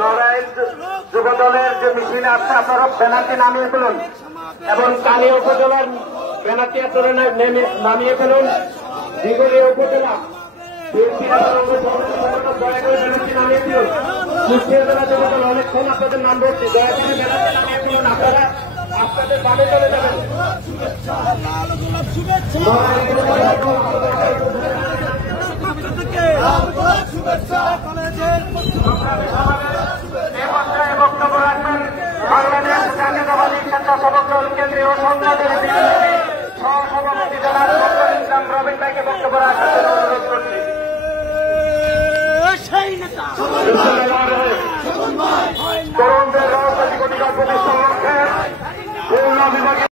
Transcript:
নড়াইল যুব দলের যে মিছিল আছে আপনারা ব্যানারটি নামিয়ে ফেলুন এবং কালী উপজেলার ব্যানারটি আপনারা নামিয়ে ফেলুন। দিঘলিয়া উপজেলা দয়া করে ব্যানারটি নামিয়ে ফেলুন। কুষ্টিয়া জেলা যুব দল অনেকক্ষণ আপনাদের নাম বলছি, দয়া করে ব্যানারটি নামিয়ে ফেলুন। আপনারা আপনাদের বামে চলে যাবেন। বক্তব্য রাখবেন বাংলাদেশ জাতীয়তাবাদী স্বেচ্ছাসেবক দল কেন্দ্রীয় সংসদের